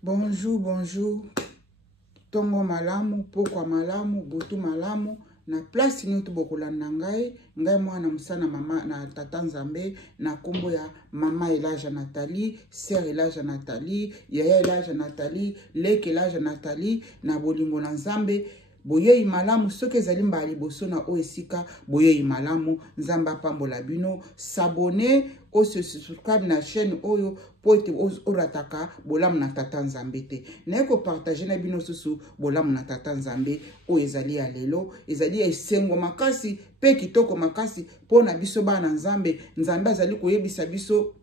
Bonjour, bonjour. Tongo malamu, pokwa malamu, butu malamu. Na place nyoto bokolanda ngai mwana musana mama na tata Nzambe na kombo ya mama Elaja Nathalie, sœur Elaja Nathalie, yaya Elaja Nathalie, leke Elaja Nathalie na bolingo na Nzambe. Boye imalamu soke ezali mbali boso na oesika boye imalamu Nzamba pambola bino s'abonner o se subscribe na chaîne oyo po ete orataka bolamu na tata Nzambe te na ko partager na bino susu bolamu na tata Nzambe o ezali ya lelo ezali esengo makasi pe kitoko makasi po na biso bana Nzambe Nzambe azali koyebisa biso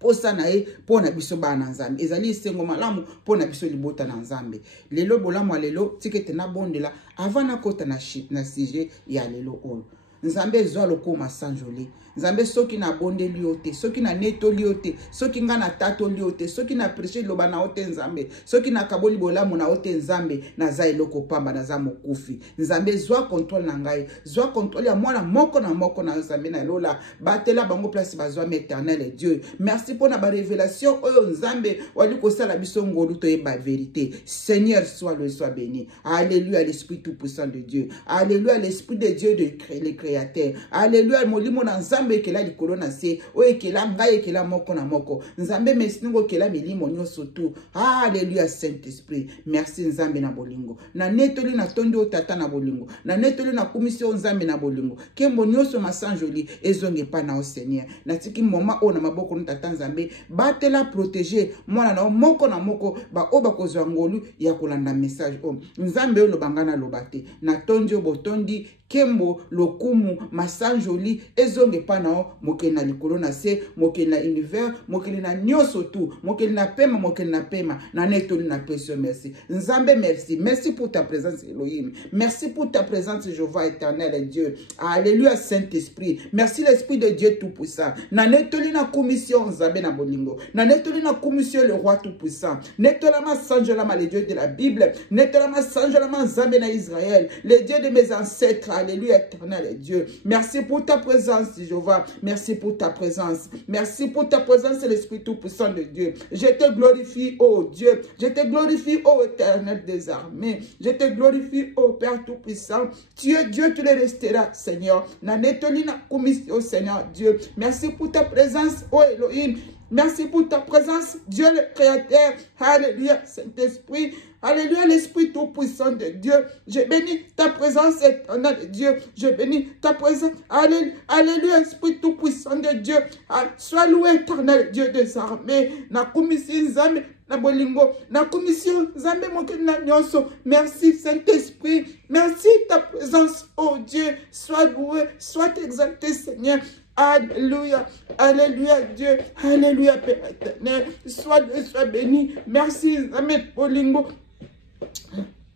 posa na ye pona biso bana Nzambe ezali sengo malamu pona biso libota na Nzambe lelo bolamu ya lelo tikete na bondela avant na kota na sujet ya lelo oyo Nzambe ezwa lokoma sanjoli Nzambe soki na bonde liote soki na neto liote soki nga na tato liote soki na prêcher loba na ote Nzambe soki na kaboli bolamu na ote Nzambe na za eloko pamba na za mokufi Nzambe zwa contrôle na ngai zwa contrôle ya mwana moko na Nzambe na lola batela bango place bazwa éternel Dieu merci pour na ba révélation oyo Nzambe wali ko sala biso ngolu to yeba vérité Seigneur soit béni alléluia l'esprit tout puissant de Dieu alléluia l'esprit de Dieu le créateur alléluia molimo na Nzambe ekela likolo na se o ekela ngai ekela moko na moko Nzambe merci ngo ekela milimo nyonso tu alléluia Saint-Esprit merci Nzambe na bolingo na netoli na tondi o tata na bolingo na netoli na commission Nzambe na bolingo kembo nyonso masanjoli ezonge pa na o Seigneur na tiki moma o na maboko na tata Nzambe batela protéger mwana na moko na moko ba o bakozwa ngolu ya kolanda message o Nzambe o lobangana lobate na tondi o botondi kembo lokumu masanjoli ezonge panao mokeli na likolo na se mokeli na univers mokeli na nyoso tu mokeli na pema na netoli na pesi merci Nzambe merci pour ta présence Elohim merci pour ta présence Jéhovah éternel Dieu alléluia Saint-Esprit merci l'Esprit de Dieu tout puissant na netoli na commission Nzambe na bolingo na netoli na commission le roi tout puissant netola ma sanjolama le Dieu de la Bible netola ma sanjolama Nzambe na Israël le Dieu de mes ancêtres alléluia éternel Dieu merci pour ta présence Jéhovah merci pour ta présence l'Esprit tout puissant de Dieu je te glorifie oh Dieu je te glorifie oh éternel des armées je te glorifie oh Père tout puissant tu es Dieu tu le resteras Seigneur na netoli na commission oh Seigneur Dieu merci pour ta présence oh Elohim merci pour ta présence, Dieu le Créateur. Alléluia, Saint-Esprit. Alléluia, l'Esprit tout-puissant de Dieu. Je bénis ta présence éternelle, Dieu. Je bénis ta présence. Alléluia, Esprit tout-puissant de Dieu. Sois loué, éternel, Dieu des armées. Na commission Nzambe, na bolingo, na commission Nzambe mokeli na nyonso. Merci, Saint-Esprit. Merci ta présence, oh Dieu. Sois loué, sois exalté, Seigneur. Alléluia, alléluia Dieu, alléluia Père éternel, sois béni, merci Nzambe Bolingo.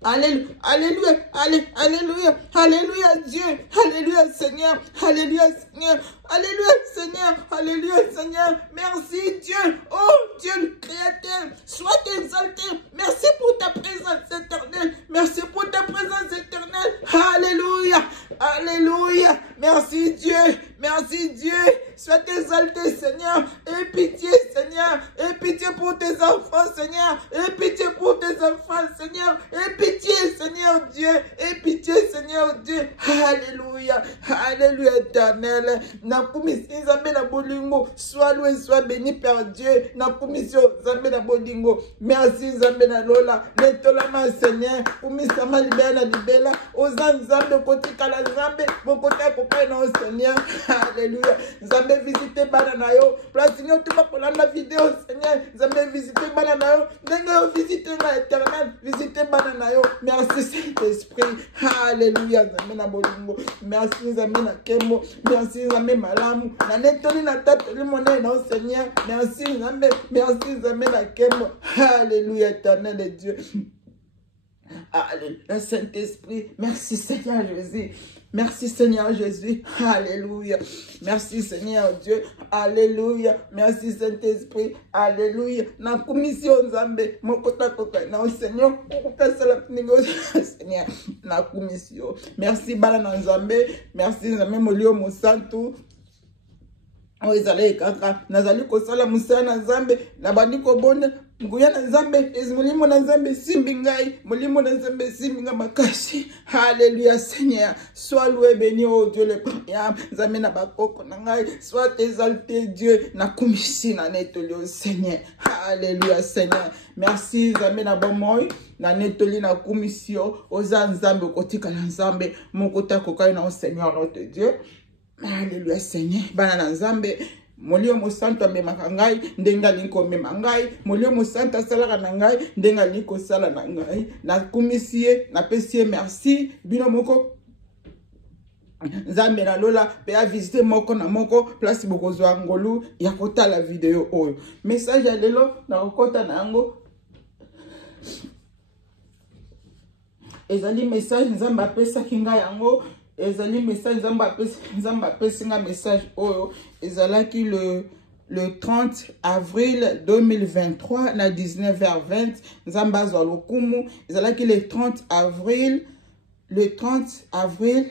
Alléluia, alléluia, alléluia, alléluia Dieu, alléluia Seigneur, alléluia Seigneur, alléluia Seigneur, alléluia Seigneur, merci Dieu, oh Dieu le Créateur, sois exalté, merci pour ta présence éternelle, merci pour ta présence éternelle, alléluia, alléluia, merci Dieu, sois exalté Seigneur, et pitié Seigneur, et pitié pour tes enfants Seigneur, et pitié pour tes enfants Seigneur, et pitié Seigneur Dieu, et pitié Seigneur Dieu, alléluia, alléluia éternel, na commission Nzambe na bolingo, sois loué, sois béni Père Dieu, na commission Nzambe na bolingo, merci Nzambe na lola, netolama Seigneur, commission ma libela na libela, oza Nzambe kotika la Nzambe, bokota kokai na Seigneur, alléluia, Nzambe visite bana na yo, place nyo tuba kolanda vidéo Seigneur, Nzambe visite bana na yo, ndenge yo visite na éternel, visite bana na yo, merci Saint-Esprit, alléluia, Nzambe na bolingo, merci Nzambe na kembo, merci Nzambe malamu, na netoli na tatoli monene na Seigneur, merci Nzambe na kembo, alléluia, éternel Dieu. Alléluia, Saint-Esprit, merci Seigneur Jésus. Merci Seigneur Jésus, alléluia. Merci Seigneur Dieu, alléluia. Merci Saint-Esprit, alléluia. Na commission Nzambe, mokota koka na Seigneur, okota sala pingo Seigneur, na commission. Merci bala na Nzambe, merci Nzambe molio mosantu. o ezali kaka nazali kosala musana nzambe na bandiko bonde nguya na nzambe mulimo na nzambe simbi ngai mulimo na nzambe simbi nga makasi. Hallelujah Seigneur, sois loué, béni oh Dieu le Père nzambe na bakoko na ngai, sois exalté Dieu na kumisi na netoli oh Seigneur. Hallelujah Seigneur, merci nzambe na bomoy na netoli na kumisi oza nzambe kotika na nzambe mokota kokai na oh Seigneur notre Dieu. Hallelujah Seigneur, bana na nzambe molio mosanto amemaka ngai ndenga liko mema ngai, molio mosanto asalaka na ngai ndenga liko sala na ngai, na kumisie na pesie merci bino moko nzambe na lola pe a visiter moko na moko place bokozwa ngolu ya kotala video oyo. Message ya lelo na kokota na yango ezali message nzambe apesaki ngai yango. Ezali message nzamba pesinga message oyo ezalaki le 30 avril 2023 na 19h20 nzamba zwa lokumu. Ezalaki le 30 avril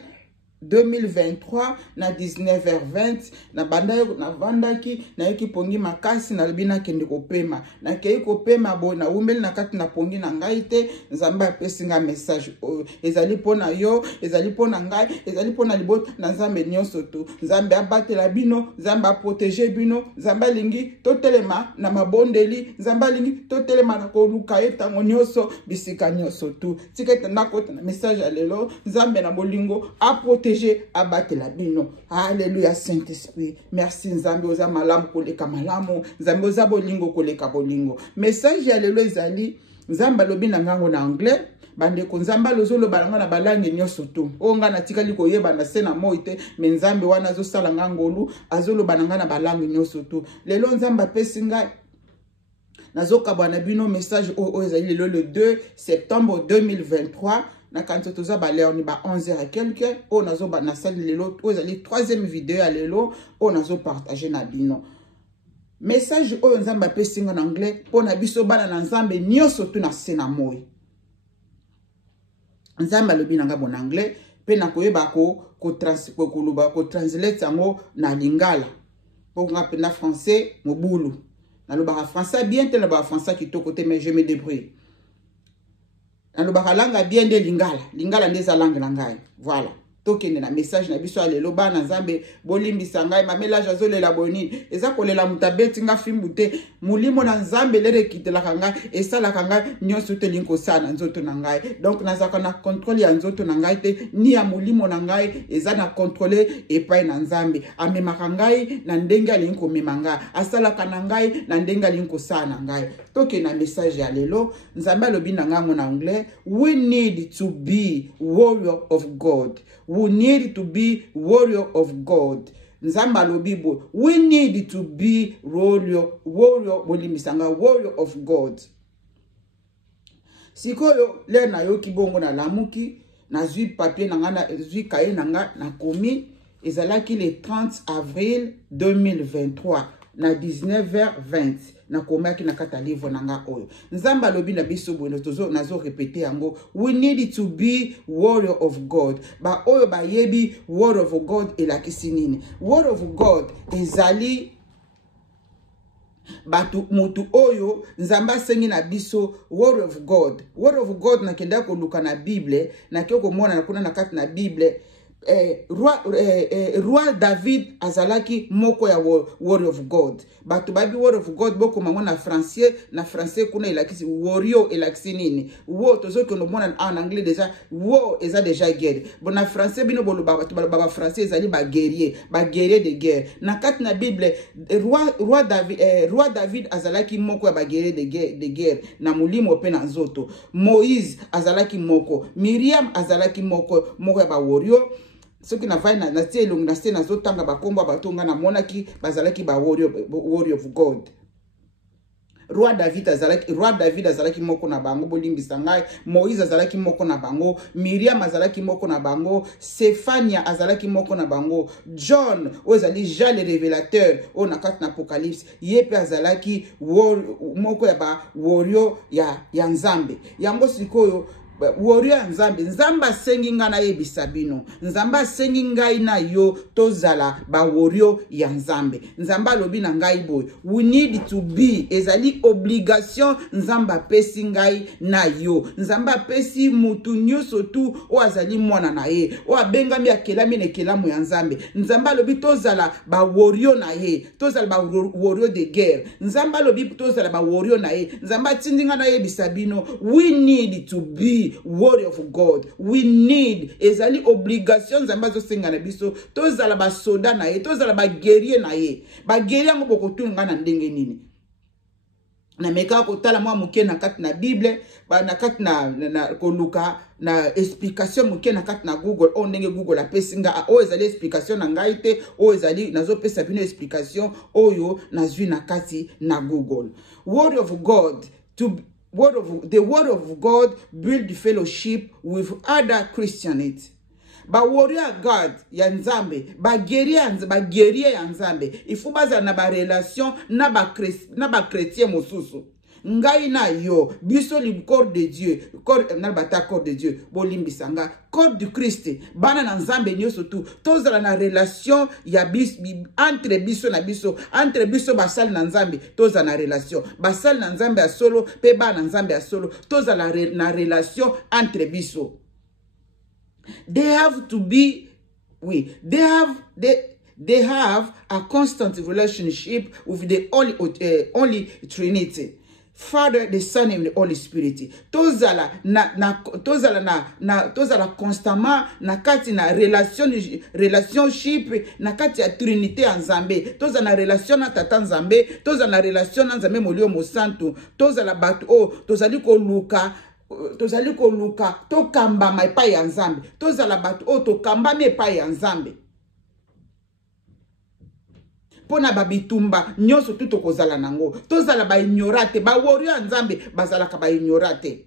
2023 na 19h20 na vandaki na eki pongi makasi na libina kende kopema na kei kopema bo na umeli na kati na pongi na ngai te. Nzamba apesinga message oyo ezali pona yo, ezali pona ngai, ezali pona libota na nzambe nyonso tu. Nzambe abatela bino, nzambe aproteger bino, nzambe alingi totelema na mabondeli, nzambe alingi totelema na koluka etango nyonso bisika nyonso tu. Tikete nakota na message alelo nzambe na bolingo aproteger abatela bino. Alléluia Saint-Esprit, merci nzambe oza malamu koleka malamu, nzambe oza bolingo koleka bolingo. Message ya lelo ezali nzamba lobi na ngango na anglais bande ko nzamba lozolo balanga na balangi nyonso tu. Onga na tikali koyeba na sena moite me nzambe wana azosala ngangolu azolo bananga na balangi nyonso tu. Lelo nzamba pesinga nazoka bwana bino message o ezali lelo le 2 septembre 2023 na kanto toza baleur ni ba 11h et quelques o nazo ba na sali lelo o ezali troisième vidéo ya lelo o nazo partager na bino. Message o nzamba pesinga na anglais pona biso bana na nzambe nyonso tu na sena moi. Nzamba lobi nanga bon anglais pe na koyeba ko translate yango na lingala po nga pe na français mobulu na lo ba français bien te na ba français kitoko te mais je me débrouille na lo ba langa bien de lingala ndeza langue na ngai. Voilà tokende na message na biso alelo bana nzambe bolimbisa ngai mamela jazolela bonini eza kolela mutabeti nga fimbute mulimo na nzambe lere kitelaka ngai esalaka ngai nyonso te linko sana nzoto na ngai. Donc nazaka na contrôle ya nzoto na ngai te ni ya mulimo na ngai eza na contrôler epai na nzambe amemaka ngai na ndenge alinko mema ngai asalaka na ngai na ndenge alinko sana ngai. Tokende na message ya lelo nzambe alobi na ngango na anglais, we need to be warrior of God. We need to be warrior of God. Nzamba lobibo. We need to be warrior bolimisanga warrior of God. Sikoyo le na yo kibongo na lamuki na zui papier na nga na zui kaye na nga na komi ezalaki le 30 avril 2023 na 19h20 na komaki na kata livre nanga oyo. Nzamba lobi na biso bweno tozo nazo répéter yango. We need to be warrior of God. Ba oyo ba yebi word of God elakisi nini? Word of God ezali batu mutu oyo nzamba sengi na biso word of God. Word of God na kenda ko luka na Bible na kyoko mona na kuna na kati na Bible. Roi David azalaki moko ya word of God. Batu babi word of God boko mango na français kuna ilakisi warrior elakisi nini? Wo tozo kono mona en anglais déjà wo eza déjà guerre. Bon na français bino bolo batu baba français ezali ba guerrier de guerre. Na kati na Bible roi David azalaki moko ya ba guerrier de guerre na mulimo pe na nzoto. Moïse azalaki moko, Miriam azalaki moko ya ba warrior. Ce qui n'a pas na tie longue na tie na zotanga ba komba batonga na monaki bazalaki ba warrior of God. Roi David azalaki moko na bango bolimbisa ngai, Moïse azalaki moko na bango, Miriam azalaki moko na bango, Séphania azalaki moko na bango, John ozali Jean le révélateur o na kati na Apocalypse yepe azalaki moko ya ba warrior ya Nzambe. Yango sikoyo warrior ya nzambe. Nzambe asengi nga na yebisa bino. Nzambe asengi ngai na yo tozala ba warrior ya nzambe. Nzambe alobi na ngai boy. We need to be ezali obligation nzambe apesi ngai na yo. Nzambe apesi mutu nyonso tu o azali mwana na ye. O abengami akelami na ekelamu ya nzambe. Nzambe alobi tozala ba warrior na ye. Tozala ba warrior de guerre. Nzambe alobi tozala ba warrior na ye. Nzambe atindinga na yebisa bino. We need to be warrior of God. We need ezali obligation nzambe azosenga na biso tozala ba soda na ye, tozala ba guerrier na ye. Ba guerrier ngo bokotunga na ndenge nini. Na meka kotala mwa muke na kati na Bible, ba na kati na koluka na explication muke na kati na Google, o ndenge Google apesi nga o ezali explication na ngai te, o ezali nazopesa bino explication oyo nazwi na kati na Google. Word of God the word of God build fellowship with other Christianity. Ba warrior God ya nzambe, ba guerrier ya nzambe, ifu baza na ba relation na ba chrétien mosusu. Ngai na yo, biso li corps de Dieu, corps na bata corps de Dieu, bolimbisa nga, corps du Christ, bana na nzambe nyoso tu, tozala na relation ya entre biso na biso, entre biso basali na nzambe, tozala na relation, basali na nzambe ya solo, pe bana na nzambe ya solo, tozala na relation entre biso. They have to be, they have a constant relationship with the only Trinity. Father, the Son, and the Holy Spirit. Tozala constamment na kati na relationship na kati ya Trinité ya Nzambe. Tozala na relation na Tata Nzambe, tozala na relation na Nzambe Molio Mosantu, tozala batu tozali ko luka to kamba epai ya Nzambe, tozala batu to kamba epai ya Nzambe. Pona babitumba nyonso tuto kozala nango, tozala ba ignorate, ba warrior nzambe bazala ka ba ignorate.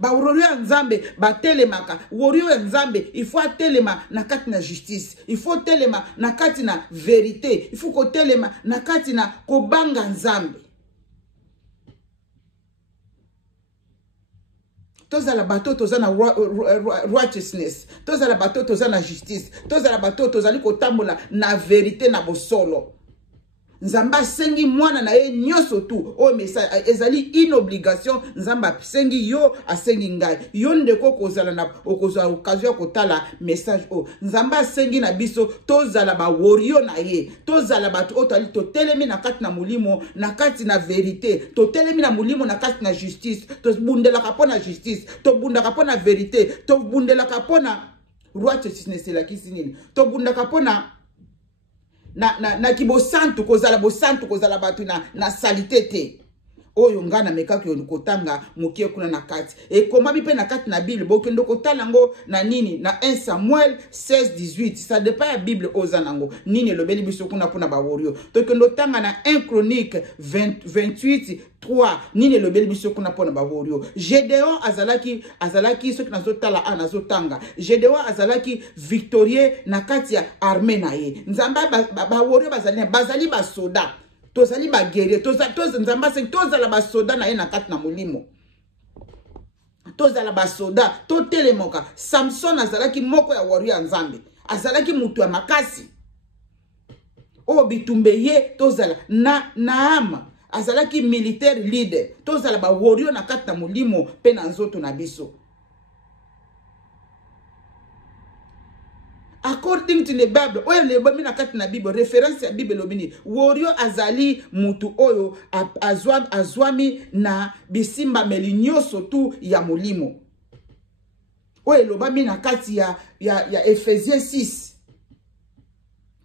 Ba warrior nzambe ba telemaka, warrior nzambe il faut telema na kati na justice, il faut telema na kati na vérité, il faut ko telema na kati na kobanga nzambe. Tozala bato tozana righteousness, tozala bato tozana justice, tozala bato tozali kotambola na vérité na bosolo. Nzamba sengi mwana na ye nyoso tu o message ezali inobligation nzamba sengi yo asengi ngai yo ndeko kozala na okozala occasion kotala message o nzamba sengi na biso tozala ba warrior na ye tozala batu otali to telemi na kati na mulimo na kati na vérité to telemi na mulimo na kati na justice to bundela kapona justice to bunda kapona vérité to bundela kapona righteousness la kisinini to bunda kapona na kibosantu kozala bosantu kozala batu na salité te oyo ngana mekaki yo kotanga mokie kuna na kati e koma bipe na kati na Bible bokendo kotala ngo na nini na 1 Samuel 16:18 ça dépend ya Bible ozanango nini lobeli biso kuna pona ba warrior to kendo tanga na 1 Chronique 28:3 nini lobeli biso kuna pona ba warrior Gédéon azalaki soki nazotala anazotanga Gédéon azalaki victorieux na kati ya armée na ye nzamba ba warrior bazali ba soda tozali ba guerrier nzamba se tozala ba soda na ye na kati na mulimo tozala ba soda to telemoka Samson azalaki moko ya warrior nzambe azalaki mutu ya makasi o bitumbe ye tozala Naama azalaki militaire leader tozala ba warrior na kati na mulimo pe na nzoto na biso. According to the Bible, oyo lebo mina kati na Bible, reference ya Bible lobini, warrior azali mutu oyo azwami na bisimba melinyoso tu ya mulimo. Oyo loba mina kati ya Ephésiens 6.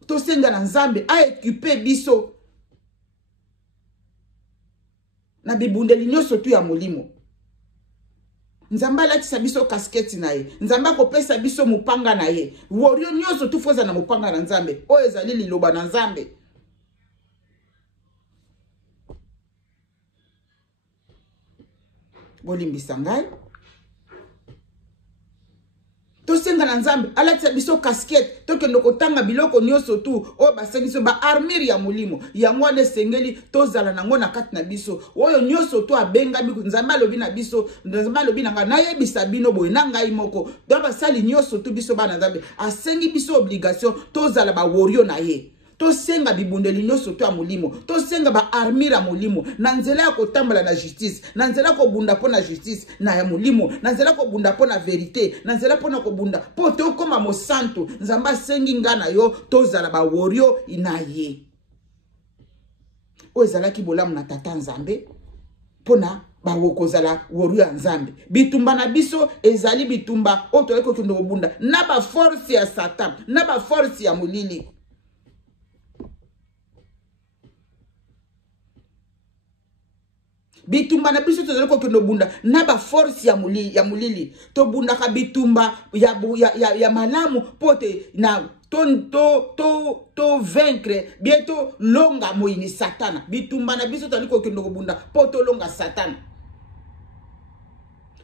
Tosenga na Nzambe a équipé biso na bibundeli nyoso tu ya mulimo. Nzamba latisa biso kasketi na ye. Nzamba kopesa biso mupanga na ye. Warrior nyoso tufoza na mupanga na Nzambe. O ezali liloba na Nzambe. Bolimbisa ngai. Tosenga na nzambe alati biso casquette to kendo kotanga biloko nyoso tu o basengiso ba armure ya molimo yango ne sengeli tozala nango na kati na biso oyo nyoso to abenga biku nzambe alobi na biso nzambe alobi nanga na yebisa bino boye na ngai moko do basali nyoso tu biso bana nzambe asengi biso obligation tozala ba warrior na ye to senga bibundeli nyoso to ya molimo to senga ba armure ya molimo na nzela ya kotambola na justice na nzela ko bunda po na justice na ya molimo na nzela ko bunda po na verité na nzela po na ko bunda po to koma mosantu nzamba sengi nga na yo tozala ba warrior na ye o ezalaki bolamu na tata nzambe pona bawokozala warrior ya nzambe bitumba na biso ezali bitumba o to eko kendo bunda na ba force ya satan na ba force ya molili bitumba na biso tozali kokendo bunda na ba force ya mulili to bunda ka bitumba ya malamu pote na to vaincre bientôt longa moyini satana bitumba na biso tozali kokendo bunda poto longa satana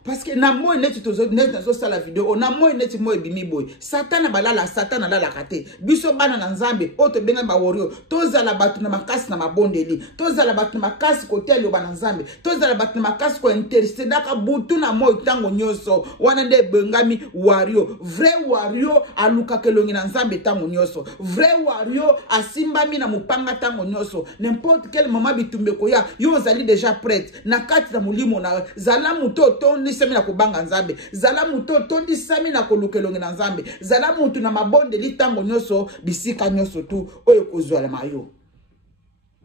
parce que na moi net tozo net na so la vidéo na moi net moi bimi boy satana balala satana la kate biso bana na nzambe oto benga ba warrior tozala batu na makasi na mabondeli tozala batu na makasi ko telo bana nzambe tozala batu na makasi ko interceder ka butu na moi tango nyoso wana nde bengami warrior vrai warrior aluka kelongi na nzambe tango nyoso vrai warrior asimbami na mupanga tango nyoso n'importe quel moment bitumbe ko ya yo zali déjà prête na kati na mulimo na zala muto tondi sami na kubanga nzambe zala muto tondi sami na kolukelongi na nzambe zala mutu na mabonde litango nyoso bisika nyoso tu oyo kozwala mayo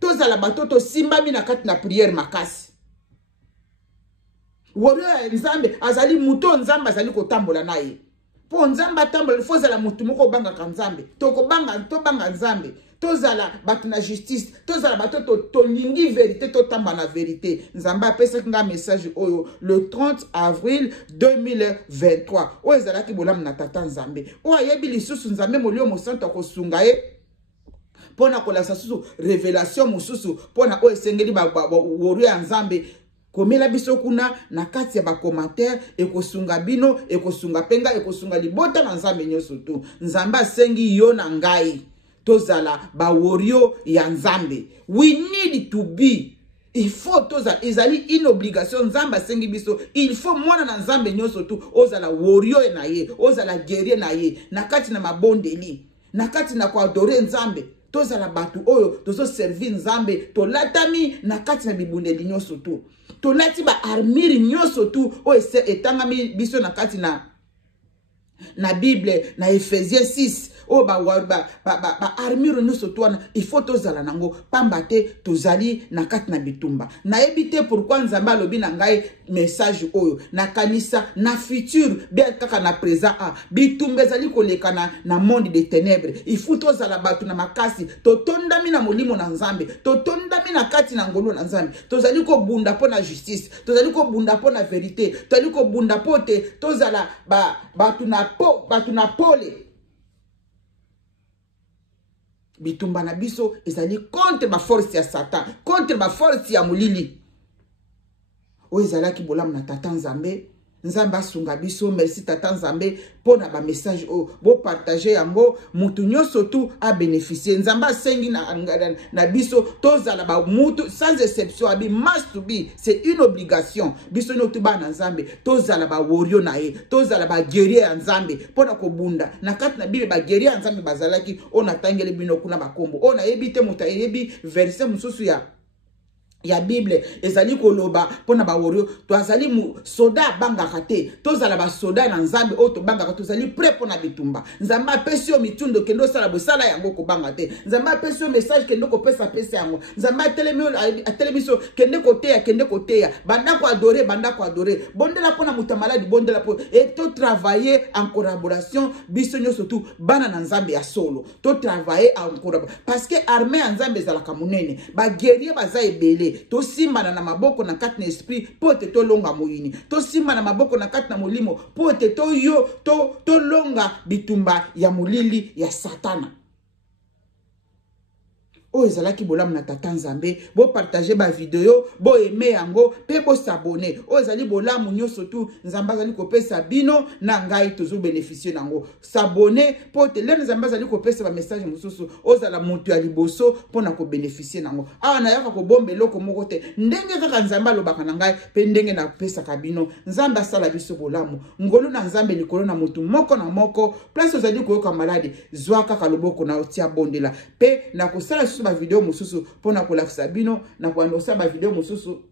tozala batoto simbami na kati na prière makasi warrior ya nzambe azali muto nzambe azali kotambola naye po nzambe atambola fo zala mutu moko banga ka nzambe to banga nzambe tozala batu na justice tozala batoto tolingi vérité totamba na vérité nzamba apesa kinga message oyo le 30 avril 2023 oyo ezalaki bolamu na tata nzambe oyo ayebi lisusu nzambe molio mosantu akosunga ye pona kolasa susu révélation mosusu pona oyo esengeli warrior ya nzambe komela biso kuna na kati ya ba commentaire ekosunga bino ekosunga penga ekosunga libota na nzambe nyoso tu nzamba asengi yo na ngai tozala ba warrior ya nzambe we need to be il faut tozala ezali une obligation nzamba sengi biso il faut mwana na nzambe nyoso tu ozala warrior na ye ozala guerrier na ye na kati na mabondeli na kati na ko adorer nzambe tozala batu oyo tozo servir nzambe tolatami na kati na bibundeli nyoso tu tolati ba armure nyoso tu oyo etangami biso na kati na Bible na Ephésiens 6 o ba armure nyoso tuana il faut tozala nango pamba te tozali na kati na bitumba na ebite pourquoi nzamba lobi na ngai message oyo na kanisa na futur bien kaka na présent bitumba zali kolekana na monde des ténèbres il faut tozala batu na makasi totondami na molimo na nzambe totondami na kati na ngolo na nzambe tozali ko bunda po na justice tozali ko bunda po na vérité tozali ko bunda po te tozala batu na pole bitumba na biso ezali contre ba force ya satan contre ba force ya molili o ezalaki bolamu na tata nzambe nzambe asunga biso merci tata nzambe pona ba message o bo partager yango mutu nyoso tu a bénéficier nzambe asengi na biso tozala ba mutu sans exception abi must to be c'est une obligation biso no tu ba na nzambe tozala ba warrior na ye tozala ba guerrier ya nzambe pona ko bunda na kati na bible ba guerrier ya nzambe bazalaki ona tangele bino kuna makombo ona yebite muta yebi verset mususu ya Bible ezali koloba pona ba warrior to azali mu soda banga kate tozala ba soda na nzambe o to banga to zali prêt pona bitumba nzamba pesio mitundo kendo sala bosala yango ko banga te nzamba pesio message kendo ko pesa yango nzamba telemiso kende koteya banda ko adorer bondela pona muta maladi bondela po et to travailler en collaboration biso nyoso tu bana na nzambe ya solo to travailler en collaboration parce que armée ya nzambe zala kamunene ba guerrier baza ebele to simbana na maboko na kati na esprit pote to longa moyini to simbana na maboko na kati na molimo pote to longa bitumba ya molili ya satana o ezalaki bolamu na tata nzambe bo partager ba video bo aimer yango pe bo s'abonner o ezali bolamu nyonso tu nzambe azali kopesa bino na ngai tozo bénéficier nango s'abonner po te le nzambe azali kopesa ba message mosusu ozala mutu ya liboso pona ko bénéficier nango awa na yaka ko bombe loko moko te ndenge kaka nzambe alobaka na ngai pe ndenge na pesa kabino nzambe asala biso bolamu ngolu na nzambe likolo na mutu moko na moko place ozali koyoka malade zwa kaka loboko na otia bondela pe na kosala ba video mosusu pona kolakisa bino na koandosa ba video mosusu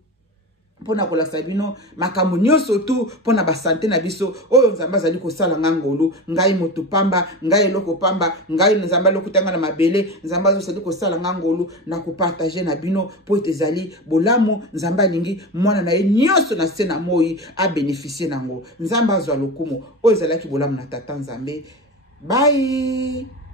pona kolakisa bino makambo nyonso tu pona ba santé na biso oyo nzambe azali kosala ngangolu ngai motu pamba ngai eloko pamba ngai nzambe lokutanga na mabele nzambe azali kosala ngangolu na kopartager na bino po ezali bolamu nzambe alingi mwana na ye nyonso na se na moi a bénéficier nango nzambe azwa lokumu oyo ezalaki bolamu na tata nzambe bye.